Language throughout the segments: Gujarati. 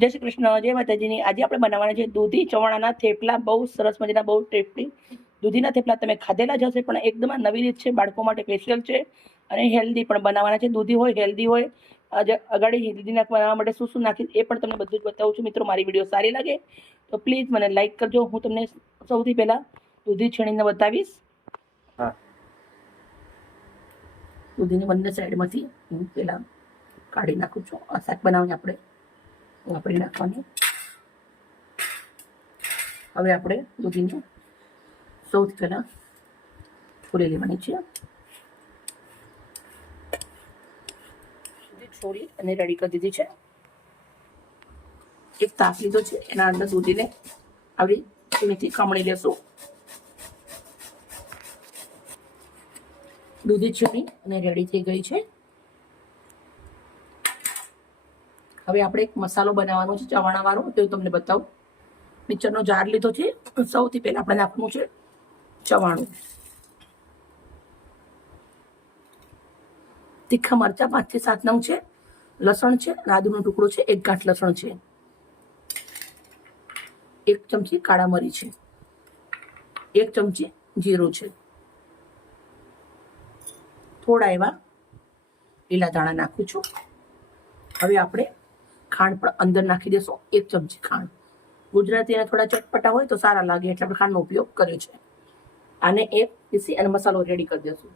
જય શ્રી કૃષ્ણ, જય માતાજીની। આજે આપણે બનાવવાના છે દૂધી ચવાણાના થેપલા। બહુ સરસ મજાના, બહુ ટેસ્ટી દૂધીના થેપલા તમે ખાધેલા જ હશે, પણ એકદમ નવી રીત છે, બાળકો માટે સ્પેશિયલ છે અને હેલ્ધી પણ બનાવવાના છે। દૂધી હોય, હેલ્ધી હોય। આજે અગાડી દૂધીના બનાવવા માટે શું શું નાખીશ એ પણ તમને બધું જ બતાવું છું। મિત્રો, મારી વિડીયો સારી લાગે તો પ્લીઝ મને લાઈક કરજો। હું તમને સૌથી પહેલા દૂધી છીણીને બતાવીશ। દૂધીની બંને સાઈડમાંથી હું પહેલા કાઢી નાખું છું। આ શાક બનાવવાની આપણે વાપરી નાખવાની। હવે આપણે દૂધીને સૌથી પહેલા છોલી લેવાની છે। છોલી અને રેડી કરી દીધી છે। એક તાપ લીધો છે, એના અંદર દૂધીને આવી ધીમેથી ખમણી લેશું। દૂધી છીણી અને રેડી થઈ ગઈ છે। હવે આપણે એક મસાલો બનાવવાનો છે ચવાણા વાળો, તો તમને બતાવું। મિક્સરનો જાર લીધો છે। સૌથી પહેલા આપણે નાખવાનું છે ચવાણું। તીખા મરચા 5 થી 7 નંગ છે। લસણ છે, આદુનો ટુકડો છે, 1 ગાંઠ લસણ છે, 1 ચમચી કાળા મરી છે, 1 ચમચી જીરું છે, થોડા એવા લીલા ધાણા નાખું છું। હવે આપણે ખાંડ પણ અંદર નાખી દેશું, 1 ચમચી ખાંડ। ગુજરાતીને થોડા ચટપટા હોય તો સારા લાગે, એટલે આપણે ખાંડનો ઉપયોગ કર્યો છે। આને એક પીસી અને મસાલો રેડી કરી દેશું।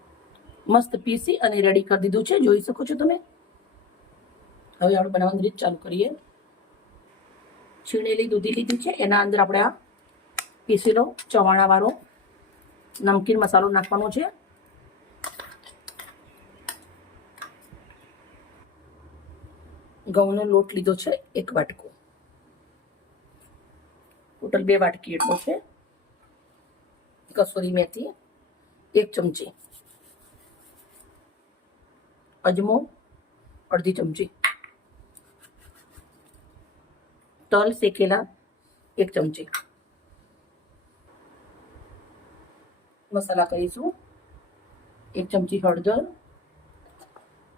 મસ્ત પીસી અને રેડી કરી દીધું છે, જોઈ શકો છો તમે। હવે આપણે બનાવવાની રીત ચાલુ કરીએ। છીણેલી દૂધી લીધી છે, એના અંદર આપણે આ પીસેલો ચવાણા વાળો નમકીન મસાલો નાખવાનો છે। ઘઉંનો લોટ લીધો છે, 1 વાટકો, ટોટલ 2 વાટકી એટલો છે। કસૂરી મેથી 1 ચમચી, અજમો અડધી ચમચી, તલ શેકેલા 1 ચમચી। મસાલા કરીશું। 1 ચમચી હળદર,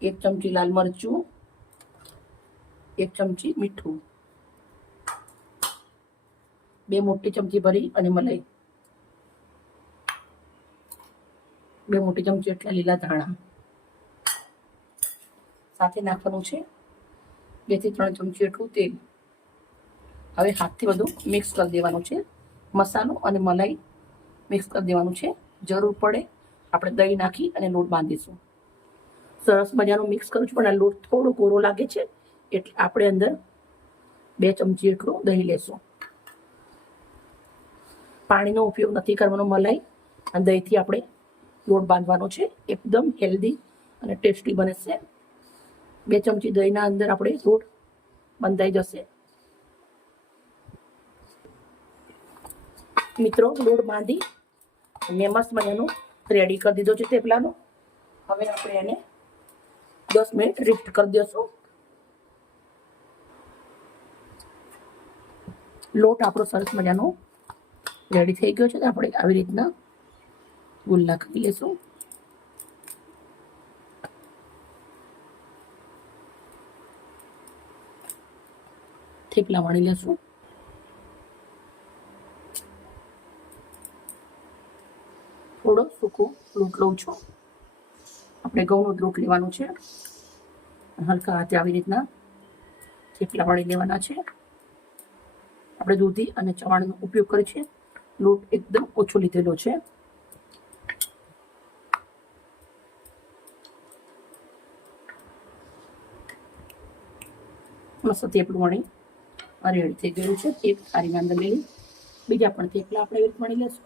1 ચમચી લાલ મરચું, 1 ચમચી મીઠું, 2 મોટી ચમચી ભરી અને મલાઈ, 2 મોટી ચમચી એટલા લીલા ધાણા, સાથે નાખવાનું છે 2 થી 3 ચમચી એટલું તેલ। હવે હાથથી બધું મિક્સ કરી દેવાનું છે। મસાલો અને મલાઈ મિક્સ કરી દેવાનું છે। જરૂર પડે આપણે દહીં નાખી અને લોટ બાંધીશું। સરસ મજાનું મિક્સ કરું છું, પણ આ લોટ થોડો કોરો લાગે છે, એટલે આપણે અંદર 2 ચમચી એટલું દહીં લેશું। પાણીનો ઉપયોગ નથી કરવાનો। મલાઈ અને દહીંથી આપણે લોટ બાંધવાનો છે। એકદમ હેલ્ધી અને ટેસ્ટી બને છે। 2 ચમચી દહીંના અંદર આપણે લોટ બંધાઈ જશે। મિત્રો, લોટ બાંધી મેં મસ્ત મજાનું રેડી કરી દીધો છે થેપલાનો। હવે આપણે એને 10 મિનિટ રેસ્ટ કરી દઈશું। લોટ આપણો સરસ મજાનો રેડી થઈ ગયો છે, તો આપણે આવી રીતના ગુલ્લા કરી લેશું। થેપલા વણી લેશું। થોડો સૂકો લોટ લઉં છું। આપણે ઘઉંનો લોટ લેવાનો છે, હલકા હાથે આવી રીતના થેપલા વણી લેવાના છે। આપણે દૂધી અને ચવાણાનો ઉપયોગ કરીએ છીએ। લોટ એકદમ ઓછો લીધેલો છે। મસ્ત થેપલું વણી રેડી થઈ ગયું છે। એક થાળીમાં અંદર લઈ બીજા પણ થેપલા આપણે એવી વણી લેશું।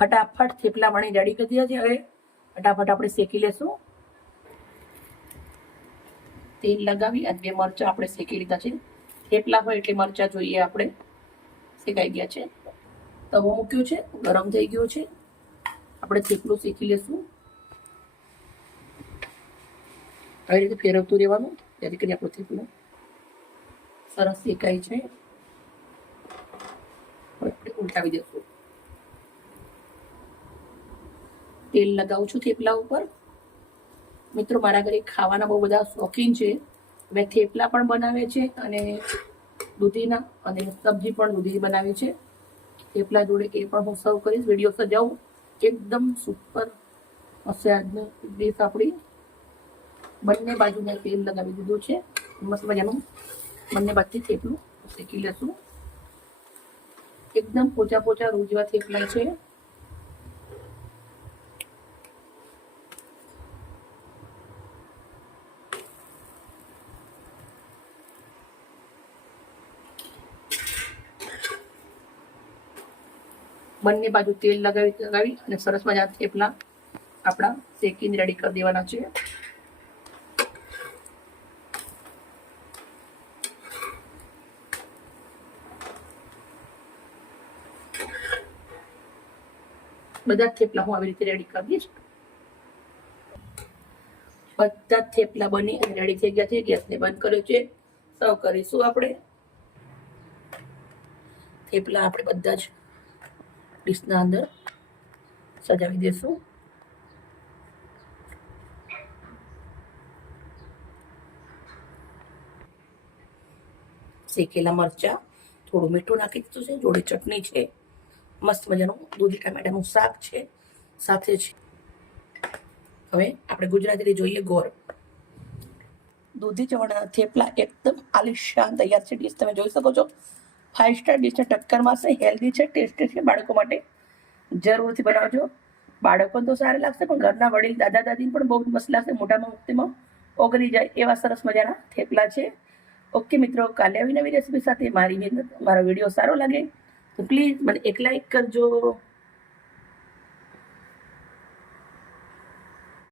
ફટાફટ થેપલા વણી રેડી કરી દીધા છે। હવે ફટાફટ આપણે શેકી લેશું। તેલ લગાવી અને 2 મરચા આપણે શેકી લીધા છે। થેપલા હોય એટલે મરચા જોઈએ આપણે। શેકાઈ ગયા છે। તવો મૂક્યો છે, ગરમ થઈ ગયો છે। આપણે થેપલું શેકી લેશું। આવી રીતે ફેરવતું રહેવાનું, જેથી કરી આપણું થેપલું સરસ શેકાય છે। હવે આપણે ઉલટાવી દઈશું। તેલ લગાવું છું થેપલા ઉપર. મિત્રો મારા ઘરે ખાવાના બહુ બધા શોખીન છે. મેં થેપલા પણ બનાવે છે અને દૂધીના, અને સબ્જી પણ દૂધી બનાવી છે. થેપલા જોડે એ પણ હું સર્વ કરીશ, વિડીયો સજાવું. એકદમ સુપર હશે આજની ડીશ આપણી. બંને બાજુ મેં તેલ લગાવી દીધું છે. મસ્ત મજાનું બંને બાજુથી થેપલું શેકી લેશું. એકદમ પોચા પોચા રૂ જેવા થેપલા છે. બંને બાજુ તેલ લગાવી અને સરસ મજાના થેપલા આપણા શેકીને રેડી કરી દેવાના છે. બધા થેપલા હું આવી રીતે રેડી કરી દઈશ. બધા થેપલા બની અને રેડી થઈ ગયા છે. ગેસને બંધ કર્યો છે. સર્વ કરીશું આપણે. થેપલા આપણે બધા જ ડીશના અંદર સજાવી દેશું. શેકેલા મરચા, થોડું મીઠું નાખી દીધું છે, જોડે ચટણી છે, મસ્ત મજાનું દૂધી ટામેટાનું શાક છે સાથે છે. હવે આપણે ગુજરાતી જોઈએ ગોળ. દૂધી ચવાણાના થેપલા એકદમ આલિશાન તૈયાર છે. ડીશ તમે જોઈ શકો છો. 5 સ્ટાર ડીશને ટક્કર મારશે. હેલ્ધી છે, ટેસ્ટી છે. બાળકો માટે જરૂરથી બનાવજો. બાળકોને તો સારા લાગશે, પણ ઘરના વડીલ દાદા દાદીને પણ બહુ મસ્ત લાગશે. મોઢામાં મુક્તિમાં ઓગળી જાય એવા સરસ મજાના થેપલા છે. ઓકે મિત્રો, કાલે આવી નવી રેસીપી સાથે મારો વિડીયો સારો લાગે તો પ્લીઝ મને એક લાઈક કરજો.